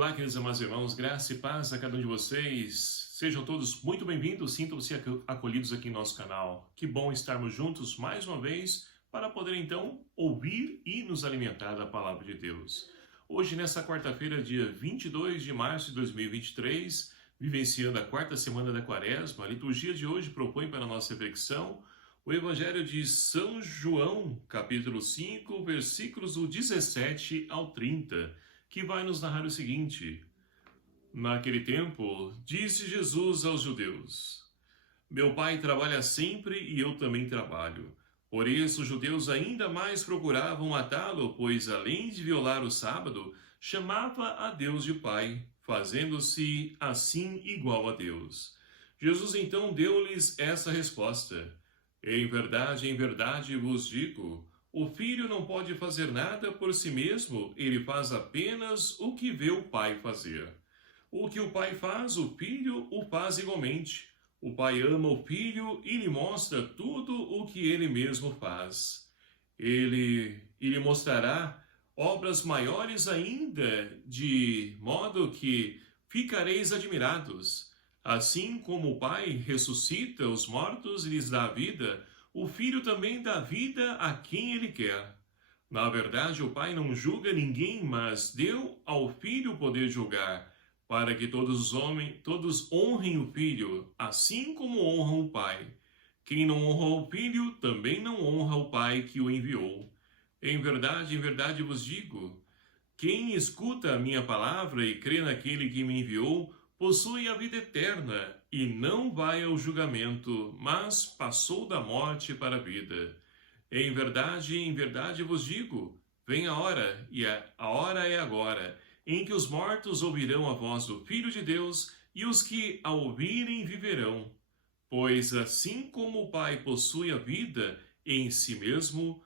Olá, queridos amados irmãos, graça e paz a cada um de vocês. Sejam todos muito bem-vindos, sintam-se acolhidos aqui em nosso canal. Que bom estarmos juntos mais uma vez para poder então ouvir e nos alimentar da palavra de Deus. Hoje, nessa quarta-feira, dia 22 de março de 2023, vivenciando a quarta semana da Quaresma, a liturgia de hoje propõe para a nossa reflexão o Evangelho de São João, capítulo 5, versículos do 17 ao 30, que vai nos narrar o seguinte: Naquele tempo, disse Jesus aos judeus: Meu Pai trabalha sempre e eu também trabalho. Por isso, os judeus ainda mais procuravam matá-lo, pois, além de violar o sábado, chamava a Deus de Pai, fazendo-se assim igual a Deus. Jesus então deu-lhes essa resposta: em verdade vos digo, o filho não pode fazer nada por si mesmo, ele faz apenas o que vê o pai fazer. O que o pai faz, o filho o faz igualmente. O pai ama o filho e lhe mostra tudo o que ele mesmo faz. Ele lhe mostrará obras maiores ainda, de modo que ficareis admirados. Assim como o Pai ressuscita os mortos e lhes dá vida, o Filho também dá vida a quem Ele quer. Na verdade, o Pai não julga ninguém, mas deu ao Filho o poder de julgar, para que todos honrem o Filho, assim como honram o Pai. Quem não honra o Filho, também não honra o Pai que o enviou. Em verdade vos digo, quem escuta a minha palavra e crê naquele que me enviou, possui a vida eterna e não vai ao julgamento, mas passou da morte para a vida. Em verdade vos digo, vem a hora, e a hora é agora, em que os mortos ouvirão a voz do Filho de Deus, e os que a ouvirem viverão. Pois assim como o Pai possui a vida em si mesmo,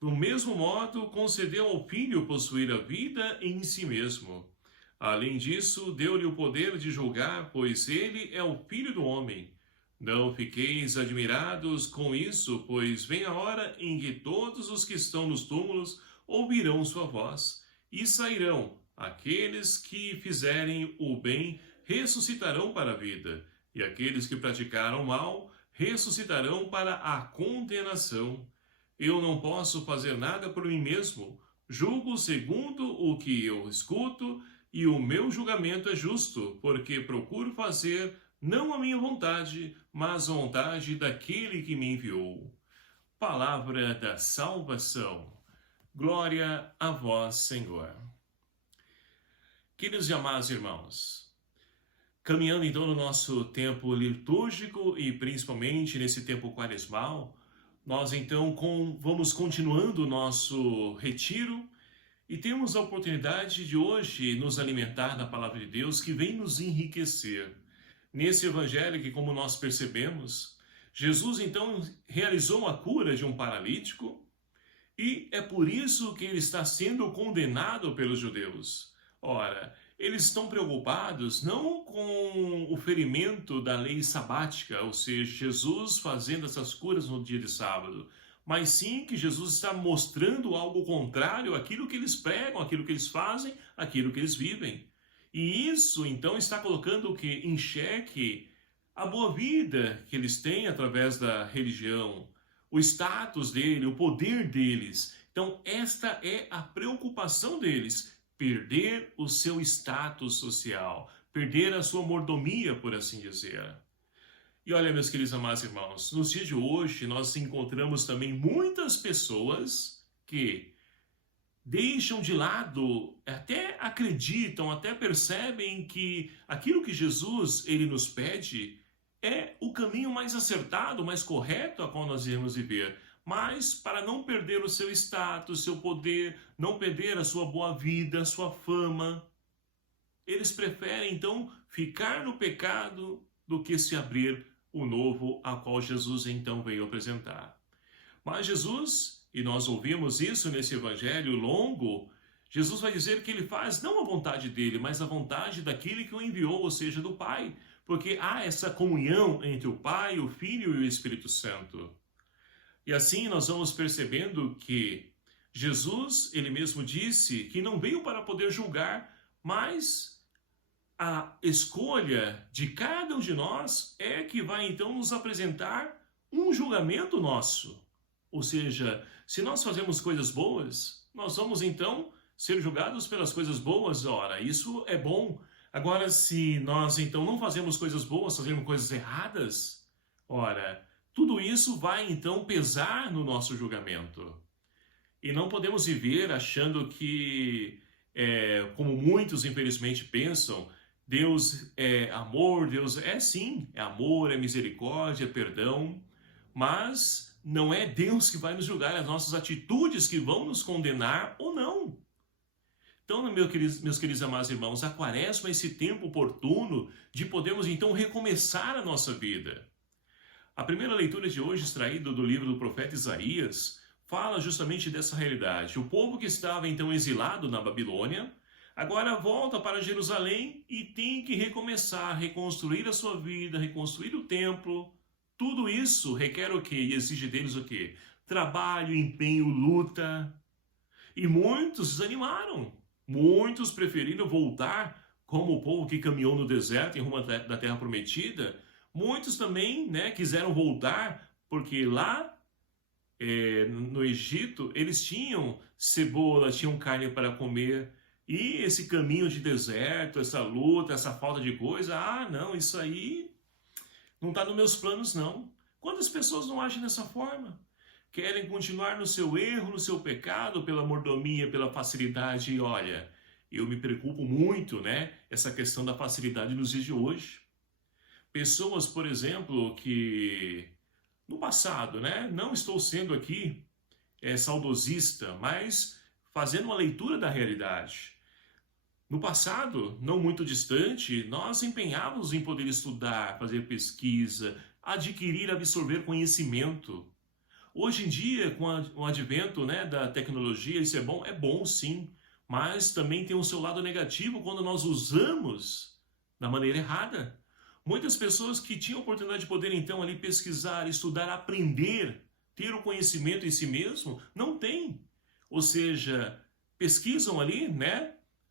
do mesmo modo concedeu ao Filho possuir a vida em si mesmo. Além disso, deu-lhe o poder de julgar, pois ele é o Filho do Homem. Não fiqueis admirados com isso, pois vem a hora em que todos os que estão nos túmulos ouvirão sua voz, e sairão. Aqueles que fizerem o bem ressuscitarão para a vida, e aqueles que praticaram o mal ressuscitarão para a condenação. Eu não posso fazer nada por mim mesmo, julgo segundo o que eu escuto, e o meu julgamento é justo, porque procuro fazer não a minha vontade, mas a vontade daquele que me enviou. Palavra da salvação. Glória a vós, Senhor. Queridos e amados irmãos, caminhando então no nosso tempo litúrgico e principalmente nesse tempo quaresmal, nós então vamos continuando o nosso retiro e temos a oportunidade de hoje nos alimentar da palavra de Deus que vem nos enriquecer. Nesse evangelho que, como nós percebemos, Jesus então realizou a cura de um paralítico e é por isso que ele está sendo condenado pelos judeus. Ora, eles estão preocupados não com o ferimento da lei sabática, ou seja, Jesus fazendo essas curas no dia de sábado, mas sim que Jesus está mostrando algo contrário àquilo que eles pregam, àquilo que eles fazem, àquilo que eles vivem. E isso, então, está colocando em xeque a boa vida que eles têm através da religião, o status dele, o poder deles. Então, esta é a preocupação deles, perder o seu status social, perder a sua mordomia, por assim dizer. E olha, meus queridos amados irmãos, nos dias de hoje nós encontramos também muitas pessoas que deixam de lado, até acreditam, até percebem que aquilo que Jesus ele nos pede é o caminho mais acertado, mais correto a qual nós iremos viver. Mas para não perder o seu status, seu poder, não perder a sua boa vida, a sua fama, eles preferem então ficar no pecado do que se abrir o novo a qual Jesus então veio apresentar. Mas Jesus, e nós ouvimos isso nesse evangelho longo, Jesus vai dizer que ele faz não a vontade dele, mas a vontade daquele que o enviou, ou seja, do Pai, porque há essa comunhão entre o Pai, o Filho e o Espírito Santo. E assim nós vamos percebendo que Jesus, ele mesmo disse que não veio para poder julgar, mas a escolha de cada um de nós é que vai então nos apresentar um julgamento nosso. Ou seja, se nós fazemos coisas boas, nós vamos então ser julgados pelas coisas boas. Ora, isso é bom. Agora, se nós então não fazemos coisas boas, fazemos coisas erradas, ora, tudo isso vai então pesar no nosso julgamento. E não podemos viver achando que, como muitos infelizmente pensam, Deus é amor, Deus é sim, é amor, é misericórdia, é perdão, mas não é Deus que vai nos julgar, as nossas atitudes que vão nos condenar ou não. Então, meus queridos amados irmãos, a quaresma é esse tempo oportuno de podermos então recomeçar a nossa vida. A primeira leitura de hoje, extraída do livro do profeta Isaías, fala justamente dessa realidade. O povo que estava então exilado na Babilônia, agora volta para Jerusalém e tem que recomeçar, reconstruir a sua vida, reconstruir o templo. Tudo isso requer o quê? E exige deles o quê? Trabalho, empenho, luta. E muitos desanimaram. Muitos preferiram voltar como o povo que caminhou no deserto em rumo da terra prometida. Muitos também, quiseram voltar porque lá no Egito eles tinham cebola, tinham carne para comer. E esse caminho de deserto, essa luta, essa falta de coisa, não, isso aí não está nos meus planos, não. Quantas pessoas não agem dessa forma? Querem continuar no seu erro, no seu pecado, pela mordomia, pela facilidade. E olha, eu me preocupo muito, essa questão da facilidade nos dias de hoje. Pessoas, por exemplo, que no passado, não estou sendo aqui saudosista, mas fazendo uma leitura da realidade. No passado, não muito distante, nós empenhávamos em poder estudar, fazer pesquisa, adquirir, absorver conhecimento. Hoje em dia, com o advento da tecnologia, isso é bom sim, mas também tem o seu lado negativo quando nós usamos da maneira errada. Muitas pessoas que tinham a oportunidade de poder então ali pesquisar, estudar, aprender, ter o conhecimento em si mesmo, não tem. Ou seja, pesquisam ali,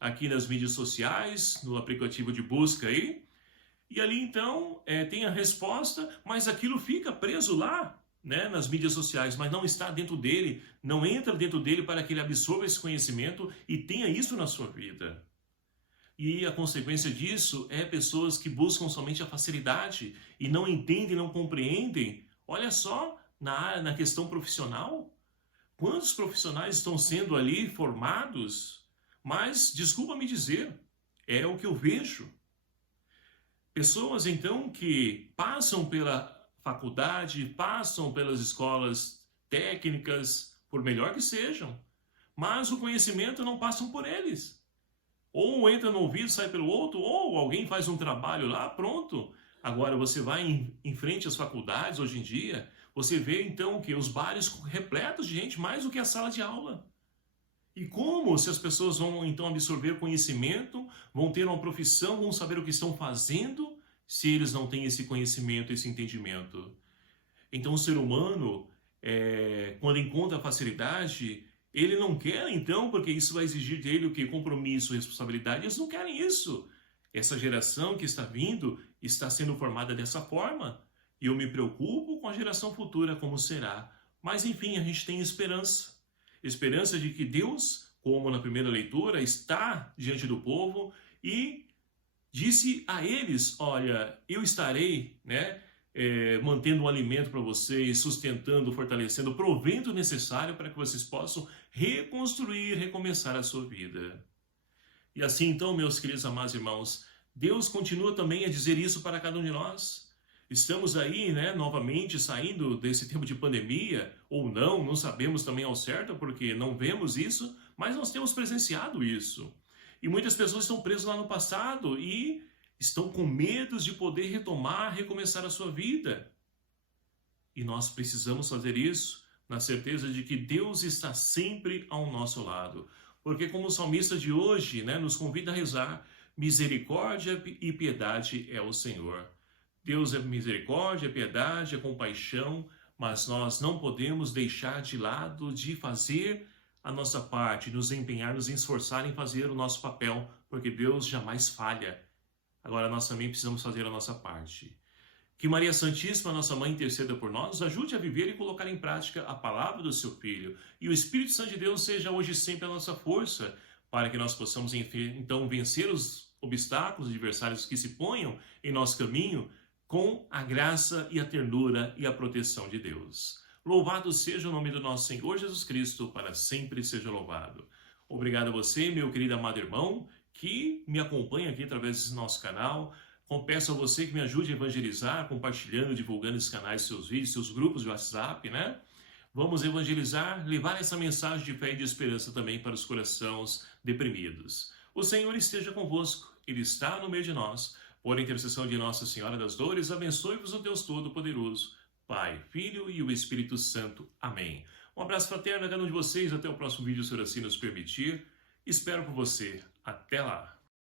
aqui nas mídias sociais, no aplicativo de busca aí, e ali então tem a resposta, mas aquilo fica preso lá, nas mídias sociais, mas não está dentro dele, não entra dentro dele para que ele absorva esse conhecimento e tenha isso na sua vida. E a consequência disso é pessoas que buscam somente a facilidade e não entendem, não compreendem. Olha só, na questão profissional, quantos profissionais estão sendo ali formados? Mas, desculpa me dizer, é o que eu vejo. Pessoas, então, que passam pela faculdade, passam pelas escolas técnicas, por melhor que sejam, mas o conhecimento não passam por eles. Ou entra no ouvido, sai pelo outro, ou alguém faz um trabalho lá, pronto. Agora você vai em frente às faculdades hoje em dia, você vê então que os bares repletos de gente mais do que a sala de aula. E como se as pessoas vão então absorver conhecimento, vão ter uma profissão, vão saber o que estão fazendo, se eles não têm esse conhecimento, esse entendimento? Então o ser humano, quando encontra facilidade, ele não quer então, porque isso vai exigir dele o que? Compromisso, responsabilidade. Eles não querem isso. Essa geração que está vindo está sendo formada dessa forma. E eu me preocupo com a geração futura, como será. Mas enfim, a gente tem esperança. Esperança de que Deus, como na primeira leitura, está diante do povo e disse a eles, olha, eu estarei, mantendo um alimento para vocês, sustentando, fortalecendo, provendo o necessário para que vocês possam reconstruir, recomeçar a sua vida. E assim então, meus queridos amados irmãos, Deus continua também a dizer isso para cada um de nós. Estamos aí, novamente saindo desse tempo de pandemia, ou não sabemos também ao certo, porque não vemos isso, mas nós temos presenciado isso. E muitas pessoas estão presas lá no passado e estão com medo de poder retomar, recomeçar a sua vida. E nós precisamos fazer isso na certeza de que Deus está sempre ao nosso lado. Porque como o salmista de hoje, nos convida a rezar, misericórdia e piedade é o Senhor. Deus é misericórdia, é piedade, é compaixão, mas nós não podemos deixar de lado de fazer a nossa parte, nos empenhar, nos esforçar em fazer o nosso papel, porque Deus jamais falha. Agora nós também precisamos fazer a nossa parte. Que Maria Santíssima, nossa Mãe, interceda por nós, nos ajude a viver e colocar em prática a palavra do seu Filho. E o Espírito Santo de Deus seja hoje sempre a nossa força, para que nós possamos então vencer os obstáculos, adversários que se ponham em nosso caminho, com a graça e a ternura e a proteção de Deus. Louvado seja o nome do nosso Senhor Jesus Cristo, para sempre seja louvado. Obrigado a você, meu querido amado irmão, que me acompanha aqui através desse nosso canal. Peço a você que me ajude a evangelizar, compartilhando, divulgando esses canais, seus vídeos, seus grupos de WhatsApp, né? Vamos evangelizar, levar essa mensagem de fé e de esperança também para os corações deprimidos. O Senhor esteja convosco, Ele está no meio de nós. Por intercessão de Nossa Senhora das Dores, abençoe-vos o Deus Todo-Poderoso, Pai, Filho e o Espírito Santo. Amém. Um abraço fraterno a cada um de vocês. Até o próximo vídeo, se assim nos permitir. Espero por você. Até lá.